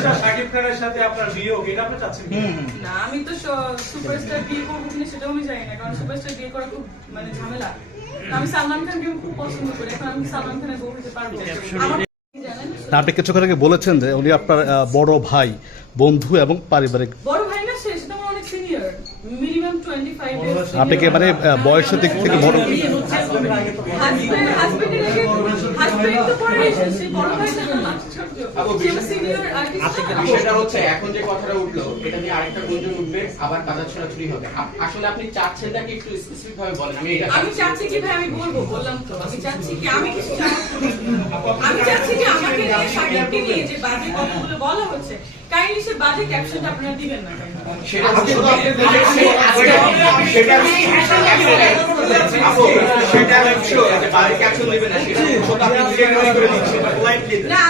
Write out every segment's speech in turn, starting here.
Superstar Shakib খানের সাথে আপনার বিয়োগ এটা আপনি চাচ্ছেন না? আমি তো সুপারস্টার বিয়ে করবো কিনা সেটাও আমি জানি না, কারণ সুপারস্টার বিয়ে করা খুব ঝামেলা। আমি সালমান খানকে খুব পছন্দ করি, এখন আমি সালমান খানের বউ হতে পারবো না। আপনি কিছুক্ষণ আগে বলেছেন যে উনি আপনার বড় ভাই, বন্ধু এবং পারিবারিক। বড় ভাই না, সে তো অনেক সিনিয়র, মিনিমাম 25 ইয়ার্স। আপনি কি মানে বয়সের দিক থেকে বড়? হাজবেন্ড তো পরে এসেছে, বড় ভাই না, সিনিয়র আর্টিস্ট। বিষয়টা হচ্ছে এখন যে কথাটা উঠলো এটা নিয়ে আরেকটা গুঞ্জন উঠবে, আবার কাদা ছড়াছড়ি হবে। আসলে আপনি চাচ্ছেনটাকে একটু স্পেসিফিক ভাবে বলেন। আমি চাচ্ছি কি ভাই, আমি বলবো, বললাম তো, আমি চাচ্ছি কি, আমি কিছু আমি চাচ্ছি যে আমাকে নিয়ে, শাকিবকে নিয়ে যে বাজে কথাগুলো বলা হচ্ছে, কাইন্ডলি সে বাজে ক্যাপশনটা আপনারা দিবেন না। সেটা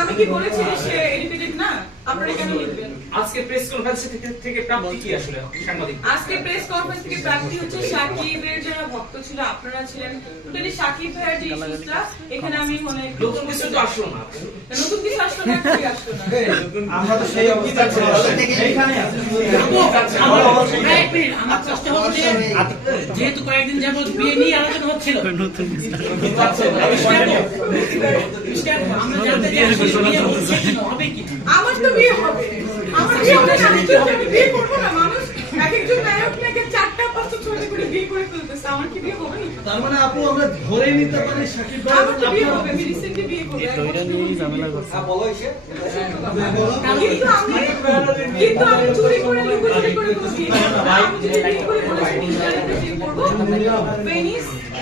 আমি কি বলেছি যে সে এডুকেটেড না? আপনারা কেন লিখবেন? আজকে প্রেস কনফারেন্স থেকে প্রাপ্তি কি আসলে সাংবাদিক? আজকে প্রেস কনফারেন্স থেকে প্রাপ্তি হচ্ছে শাকিবের যারা ভক্ত ছিল, আপনারা ছিলেন, টোটালি শাকিব ভাইয়ের যে ইস্যুটা, এখানে আমি অনেক নতুন কিছু তো আসলো না। নতুন কিছু আসলো না, কি আসলো না? আমরা তো সেই অবস্থা এইখানে আছি। আমার কষ্ট হচ্ছে, যেহেতু কয়েকদিন যাবত বিয়ে নিয়ে আলোচনা হচ্ছিল, আমরা জানতে চাই বিয়ে হচ্ছে কি না, হবে কি? আমার তো বিয়ে হবে, আমার বিয়ে হবে না, আমি বিয়ে করবো না? মানুষ এক একজন নায়ক নাকি 4টা-5টা ছোট করে বিয়ে করে ফেলতেছে, আমার কি বিয়ে হবে না? তার মানে আপু আমরা ধরে নিতে পারি শাকিব ভাই আমার তো বিয়ে হবে, আমি রিসেন্টলি বিয়ে করবো। কিন্তু আমি চুরি করে, লুকোচুরি করে কোনো বিয়ে করবো না। আমি যদি বিয়ে করে বলেছি ইন্টারনেটে বিয়ে করবো,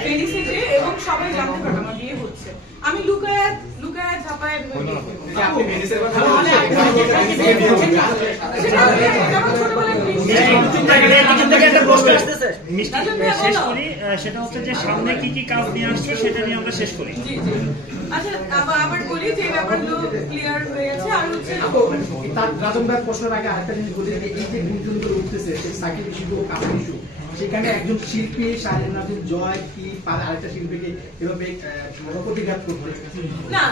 ভেনিসে যে, এবং সবাই জানতে পারবে আমার বিয়ে হচ্ছে। আমি লুকায় ঝাপায় আপনি ভেনিসের কথা সেটা হচ্ছে যে সামনে কি কি কাজ নিয়ে আসছে সেটা নিয়ে আমরা শেষ করি। আচ্ছা, আবার বলি যে ব্যাপারগুলো ক্লিয়ার হয়ে গেছে। আর হচ্ছে তার রাজন ভাই প্রশ্নের আগে আরেকটা জিনিস বলি, এই যে গুঞ্জনগুলো উঠতেছে সাকিব ইস্যু, কাপড় ইস্যু, সেখানে একজন শিল্পী শাহরিন নাজিম জয় কি আরেকটা শিল্পীকে এভাবে প্রতিঘাত করবে না?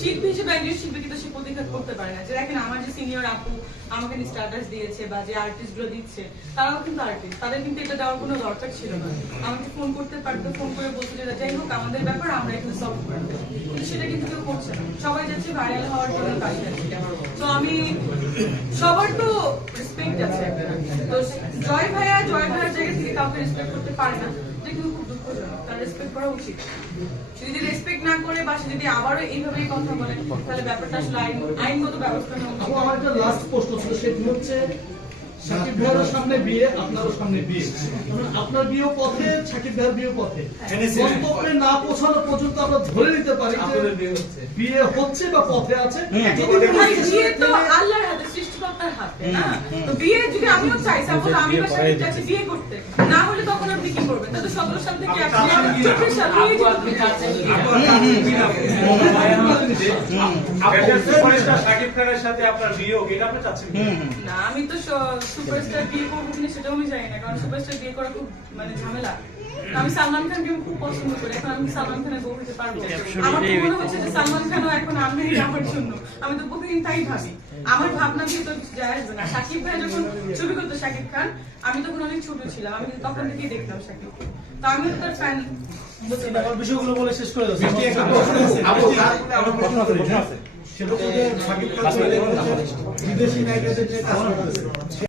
শিল্পী হিসেবে একজন শিল্পীকে তো সে প্রতিঘাত করতে পারে না। যে দেখেন, আমার যে সিনিয়র আপু আমাকে স্ট্যাটাস দিয়েছে বা যে আর্টিস্ট গুলো দিচ্ছে, তারাও কিন্তু আর্টিস্ট, তাদের কিন্তু এটা দেওয়ার কোনো দরকার ছিল না। আমাকে ফোন করতে পারতো, ফোন করে বলতে যে যাই হোক আমাদের ব্যাপার, আমরা এখানে সলভ করবো, কিন্তু সেটা কিন্তু কেউ করছে না। সবাই যাচ্ছে ভাইরাল হওয়ার জন্য কাজ আছে। তো আমি, সবার তো রেসপেক্ট আছে, তো জয় ভাইয়ার জায়গা থেকে কাউকে রেসপেক্ট করতে পারে না, এটা কিন্তু খুব দুঃখজনক। তার রেসপেক্ট করা উচিত। যদি রেসপেক্ট না করে বা সে যদি আবারও এইভাবেই কথা বলে, তাহলে ব্যাপারটা আসলে আইনগত ব্যবস্থা নেওয়া উচিত। আমার একটা লাস্ট প্রশ্ন ছিল, সেটি হচ্ছে শাকিব ভাইয়ের সামনে বিয়ে, আপনারও সামনে বিয়ে, আপনার বিয়ে পথে, শাকিব ভাইয়ের বিয়ে পথে, গন্তব্যে না পৌঁছানো পর্যন্ত আমরা ধরে নিতে পারি বিয়ে হচ্ছে বা পথে আছে। বিয়ে তো আল্লাহর হাতে, সৃষ্টিকর্তার হাতে না? তো বিয়ে যদি আমিও চাই, সাপোজ আমি বা শাকিব চাইছি বিয়ে করতে, না হলে তখন আপনি কি করবেন? তাহলে 17 সাল থেকে চোখের সাথে সুপারস্টার শাকিব খানের সাথে আপনার বিয়োগ এটা আপনি চাচ্ছেন না? আমি তো সুপারস্টার বিয়ে করবো কিনা সেটাও আমি জানি না, কারণ সুপারস্টার বিয়ে করা খুব ঝামেলা। আমি সালমান খানকে খুব পছন্দ করি, এখন আমি সালমান খানের বউ হতে পারবো না। আমার তো মনে হচ্ছে যে সালমান খানও এখন আনমেরিড আমার জন্য। আমি তো প্রতিদিন তাই ভাবি, আমার ভাবনা দিয়ে তো যায় আসবে না। শাকিব ভাই যখন ছবি করতো, শাকিব খান, আমি তখন অনেক ছোট ছিলাম, আমি তখন থেকেই দেখতাম শাকিবকে, তো আমি তো তার ফ্যান। বিষয়গুলো বলে শেষ করে দাও। সেটা বিদেশি নায়িকাদের যে কাজ করতেছে